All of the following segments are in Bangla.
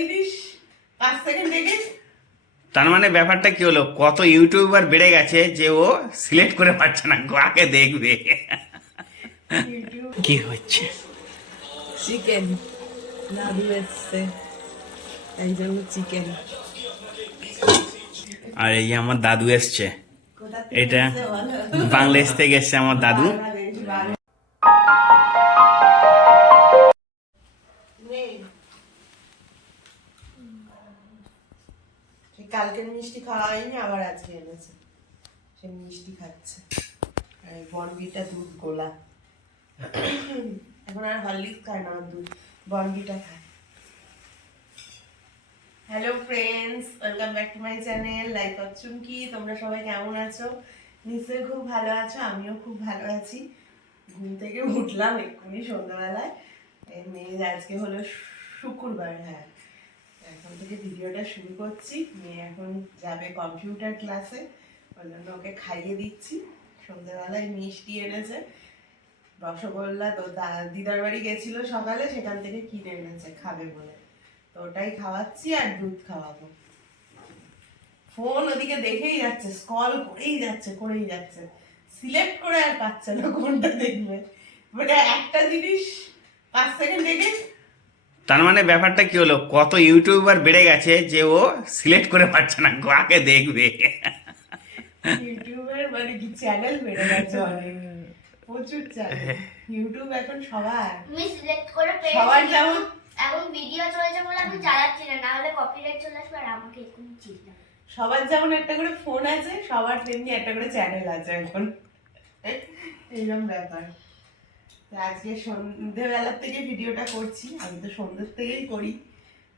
জিনিস পাঁচ সেকেন্ড দেখে তার মানে ব্যাপারটা কি হলো? কত ইউটিউবার বেড়ে গেছে যে ও সিলেক্ট করে পাচ্ছে না কাকে দেখবে। কি হচ্ছে? চিকেন দাদু এসছে এই জন্য চিকেন আর এই আমার দাদু এসছে। এটা? বাংলাদেশ থেকে এসছে আমার দাদু। কালকের মিষ্টি খাওয়া হয়নি, আবার আজকে এনেছে। সে মিষ্টি খাচ্ছে। আর এই বনবিটা দুধ গোলা। এখন আর হরলিক্স খায় না, আমার দুধ। বনবিটা খায়। Hello friends welcome back to my channel like অচ্ছুম কি তোমরা সবাই কেমন আছো? নিশ্চয়ই খুব ভালো আছো, আমিও খুব ভালো আছি। ঘুম থেকে উঠলাম এক্ষুনি সন্ধ্যাবেলায়। মেয়ে আজকে হলো শুক্রবার হ্যাঁ। এখন থেকে ভিডিওটা শুরু করছি। মেয়ে এখন যাবে কম্পিউটার ক্লাসে। ওই জন্য ওকে খাইয়ে দিচ্ছি। সন্ধ্যাবেলায় মিষ্টি এনেছে। রসগোল্লা তো দিদার বাড়ি গেছিল সকালে, সেখান থেকে কিনে এনেছে, খাবে বলে। তো ওটাই খাওয়াচ্ছি আর দুধ খাওয়াবো। ফোন ওদিকে দেখেই যাচ্ছে স্কল করেই যাচ্ছে করেই যাচ্ছে। সিলেক্ট করে আর পাচ্ছে না কোনটা দেখবে। মানে একটা জিনিস পাঁচ সেকেন্ড দেখে তার মানে ব্যাপারটা কি হলো? কত ইউটিউবার বেড়ে গেছে যে ও সিলেক্ট করে পাচ্ছে না কাকে দেখবে। ইউটিউবের মানে কি চ্যানেল বেড়ে গেছে প্রচুর চ্যানেল। ইউটিউব এখন সবার। তুমি সিলেক্ট করে সবার যেমন এখন ভিডিও চলছে বলে আমি চালাচ্ছি না না হলে কপিরাইট চলে আসবে আর আমাকে চিনতে। সবার যেমন একটা করে ফোন আছে সবার তেমনি একটা করে চ্যানেল আছে এখন। এইরকম ব্যাপার। আজকে সন্ধ্যেবেলার থেকে ভিডিওটা করছি। আমি তো সন্ধ্যের থেকেই করি।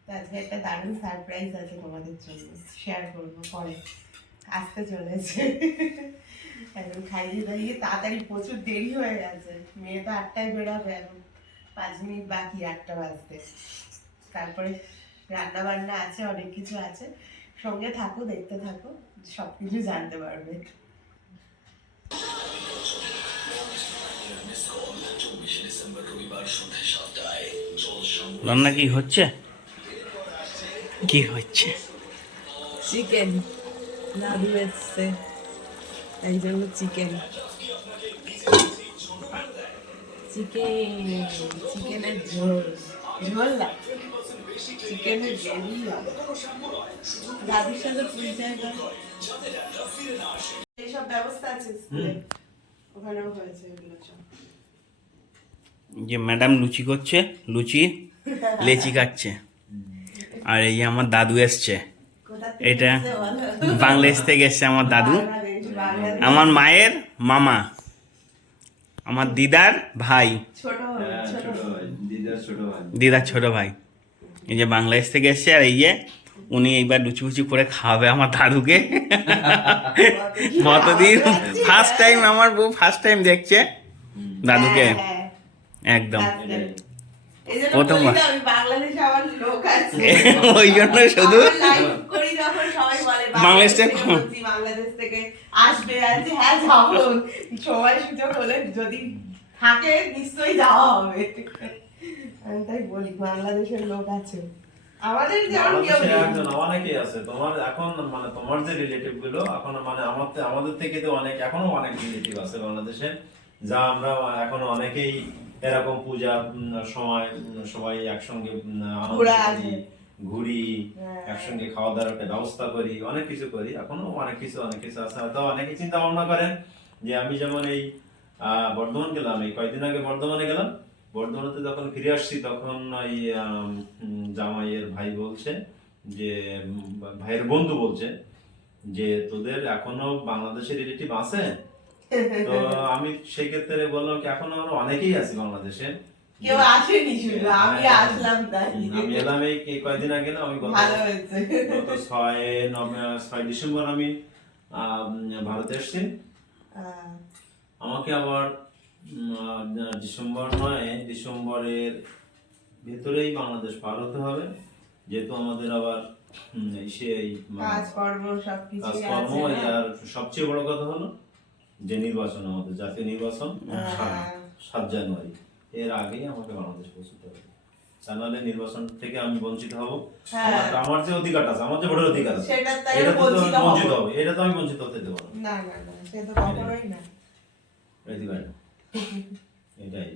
তো আজকে একটা দারুণ সারপ্রাইজ আছে তোমাদের জন্য। শেয়ার করব পরে। আসতে চলেছে। এখন খাইয়ে দাইয়ে তাড়াতাড়ি প্রচুর দেরি হয়ে গেছে। মেয়ে তো আটটায় বেরোবে এখন। পাঁচ মিনিট বাকি, আটটা বাজতে। তারপরে রান্না বান্না আছে, অনেক কিছু আছে। সঙ্গে থাকো, দেখতে থাকো সব কিছু জানতে পারবে। রান্না কি হচ্ছে? কি হচ্ছে? চিকেন এসছে এই জন্য চিকেন চিকেন চিকেনের ঝোল। ঝোল না। চিকেনের গ্রেভি দাদুর সাথে পরিচয় কর এইসব ব্যবস্থা আছে ওখানেও হয়েছে এগুলো সব। যে ম্যাডাম লুচি করছে লুচি লেচি কাটছে আর এই যে আমার দাদু এসছে। এটা? বাংলাদেশ থেকে এসছে আমার দাদু। আমার মায়ের মামা। আমার দিদার ছোট ভাই। দিদার ছোট ভাই। এই যে বাংলাদেশ থেকে এসছে আর এই যে উনি এইবার লুচি ফুচি করে খাওয়াবে আমার দাদুকে। কতদিন? ফার্স্ট টাইম আমার বউ ফার্স্ট টাইম দেখছে দাদুকে। হ্যাঁ, হ্যাঁ, একদম। প্রথমবার। ওই জন্য শুধু বাংলাদেশ থেকে- আসবে। হ্যাঁ যাব। সময় সুযোগ হলে যদি থাকে নিশ্চয়ই যাওয়া হবে। আমি তাই বলি বাংলাদেশের লোক আছে। আমাদের যেমন কেউ একজন অনেকেই আছে। তোমার এখন মানে তোমার যে রিলেটিভগুলো এখন মানে আমাদের আমাদের থেকে তো অনেক এখনও অনেক রিলেটিভ আছে বাংলাদেশে। যা আমরা এখন অনেকেই এরকম পূজা সময় সবাই একসঙ্গে আনন্দ করি ঘুরি হ্যাঁ। একসঙ্গে খাওয়া দাওয়ার একটা ব্যবস্থা করি অনেক কিছু করি। এখনও অনেক কিছু অনেক কিছু আছে। হয়তো অনেকে চিন্তা ভাবনা করেন যে আমি যেমন এই আহ, বর্ধমান গেলাম এই কয়েকদিন আগে বর্ধমানে গেলাম। বর্ধমানেতে যখন ফিরে আসছি তখন ওই জামাইয়ের ভাই বলছে যে ভাইয়ের বন্ধু বলছে যে তোদের এখনও বাংলাদেশের রিলেটিভ আছে তো আমি সেক্ষেত্রে বললাম কি এখনও আমরা অনেকেই আছি বাংলাদেশে। কেউ আসেনি শুধু আমি হ্যাঁ। আসলাম তাই। আমি এলাম এই কয়েকদিন আগে না আমি গত ভালো হয়েছে। গত ছয় ছয় ডিসেম্বর আমি ভারতে এসেছি। আমাকে আবার ডিসেম্বর নয় ডিসেম্বরের ভেতরেই বাংলাদেশ পার হতে হবে। যেহেতু আমাদের আবার সেই কাজকর্ম সবকিছু কাজকর্ম আর সবচেয়ে বড় কথা হলো যে নির্বাচন আমাদের জাতীয় নির্বাচন হ্যাঁ। সাত- সাত জানুয়ারি। এর আগেই আমাকে বাংলাদেশ পৌঁছতে হবে। তা নাহলে নির্বাচন থেকে আমি বঞ্চিত হব। হ্যাঁ। আমার যে অধিকার আছে আমার যে ভোটের অধিকার আছে এটা তো বঞ্চিত হবে। এটা তো আমি বঞ্চিত হতে দেবো না। না না না সে তো কখনোই না। এটাই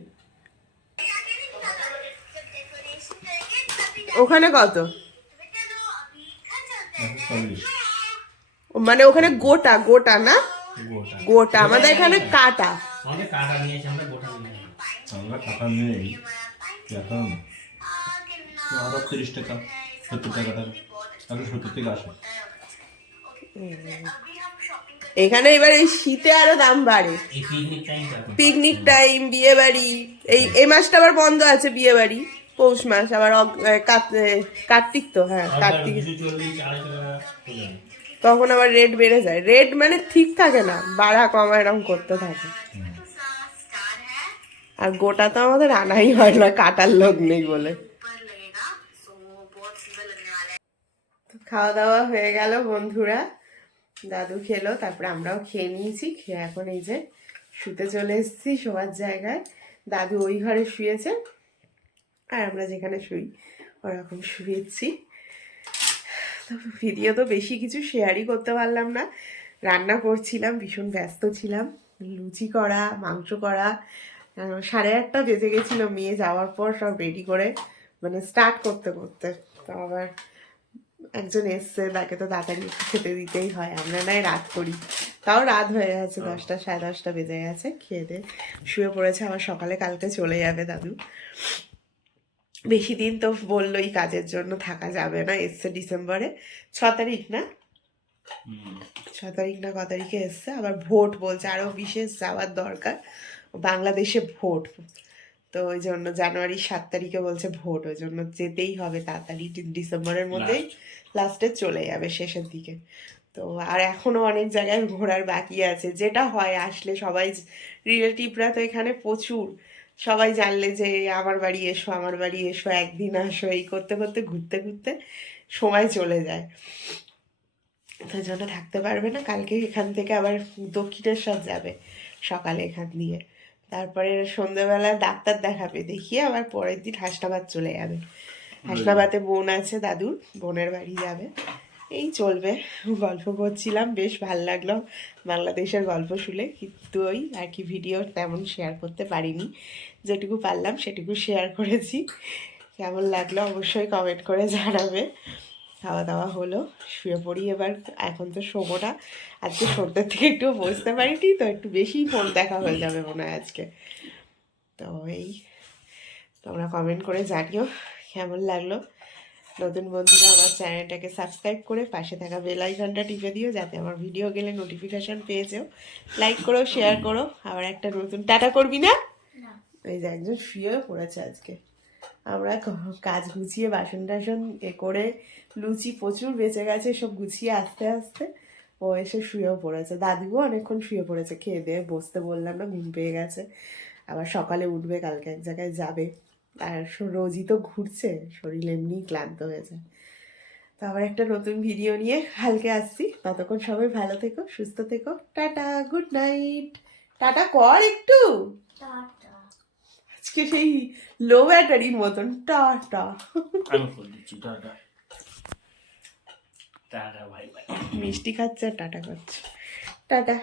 ওখানে কত? মানে ওখানে গোটা গোটা না? গোটা। আমাদের এখানে কাটা। কাটা আমরা টাকা নেই। এখন আরও তিরিশ টাকা সত্তর টাকা টাকা সত্তর থেকে আসে। এখানে এবার এই শীতে আরও দাম বাড়ে। পিকনিক টাইম বিয়ে বাড়ি এই এই মাসটা আবার বন্ধ আছে বিয়ে বাড়ি পৌষ মাস আবার কার্তিক তো হ্যাঁ কার্তিক। তখন আবার রেট বেড়ে যায়। রেট মানে ঠিক থাকে না, বাড়া কমা এরকম করতে থাকে। আর গোটা তো আমাদের আনাই হয় না, কাটার লোক নেই বলে। খাওয়া দাওয়া হয়ে গেল বন্ধুরা। দাদু খেলো, তারপরে আমরাও খেয়ে নিয়েছি, খেয়ে এখন এই যে শুতে চলে এসেছি শোয়ার জায়গায়। দাদু ওই ঘরে শুয়েছে, আর আমরা যেখানে শুই, ওরকম শুয়েছি। তো ভিডিও তো বেশি কিছু শেয়ারই করতে পারলাম না। রান্না করছিলাম ভীষণ ব্যস্ত ছিলাম। লুচি করা মাংস করা সাড়ে আটটা বেজে গেছিল মেয়ে যাওয়ার পর সব রেডি করে মানে স্টার্ট করতে করতে। তো আবার একজন এসছে তাকে তো তাড়াতাড়ি একটু খেতে দিতেই হয় আমরা নয় রাত করি। তাও রাত হয়ে গেছে দশটা সাড়ে দশটা বেজে গেছে খেয়ে দিয়ে শুয়ে পড়েছে আবার সকালে কালকে চলে যাবে দাদু। বেশি দিন তো বললোই কাজের জন্য থাকা যাবে না এসছে ডিসেম্বরে। ছ তারিখ না? ছ তারিখ না ক তারিখে এসছে। আবার ভোট বলছে আরও বিশেষ যাওয়ার দরকার। বাংলাদেশে ভোট। তো ওই জন্য জানুয়ারি সাত তারিখে বলছে ভোট ওই জন্য যেতেই হবে তাড়াতাড়ি। ডিসেম্বরের মধ্যেই লাস্টে চলে যাবে শেষের দিকে। তো আর এখনও অনেক জায়গায় ঘোরার বাকি আছে। যেটা হয় আসলে সবাই রিলেটিভরা তো এখানে প্রচুর। সবাই জানলে যে আমার বাড়ি এসো আমার বাড়ি এসো একদিন আসো এই করতে করতে ঘুরতে ঘুরতে সময় চলে যায়। তো জন্য থাকতে পারবে না কালকে এখান থেকে আবার দক্ষিণেশ্বর যাবে সকালে এখান দিয়ে। তারপরে সন্ধ্যেবেলা ডাক্তার দেখাবে দেখিয়ে আবার পরের দিন হাসনাবাদ চলে যাবে। হাসনাবাদে বোন আছে দাদুর বোনের বাড়ি যাবে। এই চলবে। গল্প করছিলাম, বেশ ভালো লাগল। বাংলাদেশের গল্প শুনে কিন্তু ওই আর কি ভিডিও তেমন শেয়ার করতে পারিনি। যেটুকু পারলাম সেটুকু শেয়ার করেছি। কেমন লাগল অবশ্যই কমেন্ট করে জানাবে। খাওয়া দাওয়া হলো, শুয়ে পড়ি এবার। এখন তো শোবোটা আজকে সন্ধ্যের থেকে একটু বসতে পারিনি, তো একটু বেশি ফোন দেখা হয়ে যাবে মনে হয় আজকে। তো এই তোমরা কমেন্ট করে জানিও কেমন লাগল। নতুন বন্ধুরা আমার চ্যানেলটাকে সাবস্ক্রাইব করে পাশে থাকা বেল আইকনটা টিপে দিও যাতে আমার ভিডিও গেলে নোটিফিকেশন পেয়ে যাও। লাইক করো শেয়ার করো। আবার একটা নতুন টাটা করবি না? এই যে একজন শুয়েও পড়েছে আজকে। আমরা কাজ গুছিয়ে বাসন টাসন এ করে লুচি প্রচুর বেঁচে গেছে সব গুছিয়ে আস্তে আস্তে। ও এসে শুয়েও পড়েছে। দাদিও অনেকক্ষণ শুয়ে পড়েছে খেয়ে দিয়ে বসতে বললাম না ঘুম পেয়ে গেছে। আবার সকালে উঠবে কালকে এক জায়গায় যাবে। আর রোজই তো ঘুরছে শরীর এমনি ক্লান্ত হয়েছে তো আবার একটা নতুন ভিডিও নিয়ে কালকে আসছি। ততক্ষণ সবাই ভালো থেকো সুস্থ থেকো। টাটা গুড নাইট টাটা কর একটু। আজকে সেই লো ব্যাটারির মতন। টাটা। টাটা। টাটা ভাই ভাই মিষ্টি খাচ্ছে আর টাটা করছে। টাটা।